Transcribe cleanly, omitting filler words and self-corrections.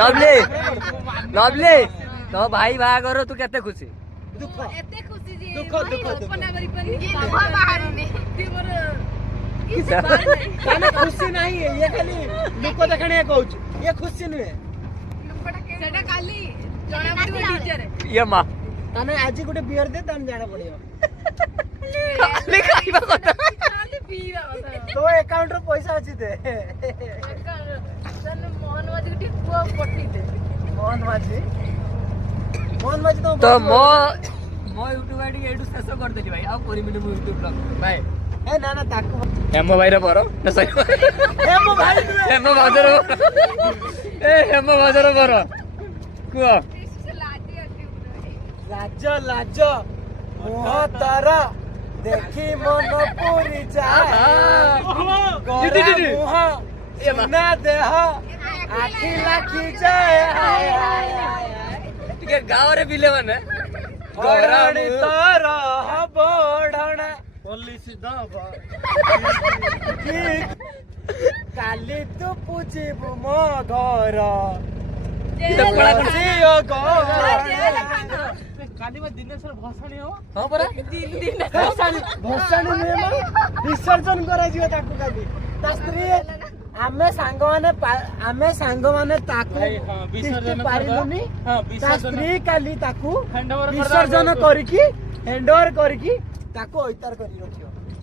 lovely lovely तो भाई बाहागर तू केते खुशी दुख एते खुशी जी दुख दुख अपना करी पर बाहरुनी मोर काने खुशी नहीं है ये खाली दुख देखणे कहूच ये खुशी नुहे सेटा काली जणा पड़ो टीचर ये मां काने आज गोटे बियर दे तन जाना पड़ियो खाली खाइबा କଥା खाली पीवा बता तो अकाउंट रो पैसा अछि दे चल मोहन माजी के पुआ पट्टी दे मोहन माजी तो मो YouTube आईडी एडु शेष कर देली भाई आ परिमिट मु YouTube ब्लॉग भाई ए ना ना ताकू हेमो भाई रे बरो ना सही हेमो भाई हेमो बाजार ए हेमो बाजार बरो कुआ लाज लाज मुह तार देखी मन पूरी जाए गोरा मुह सुना देह आखी लाखी जाए हाय हाय हाय टिके गाँव रे बिले माने गराणी तार बढण पुलिस दबा काली तू पूजिबु मो घर काली में दिनेश्वर भसाणी हो हां परा भसाणी विसर्जन करा जियो ताकू काली ता स्त्री आमे सांग माने ताकू विसर्जन पारिलुनी ता स्त्री काली ताकू विसर्जन करिकी हैंडओवर करिकी ताकू ओइतार करी रखियो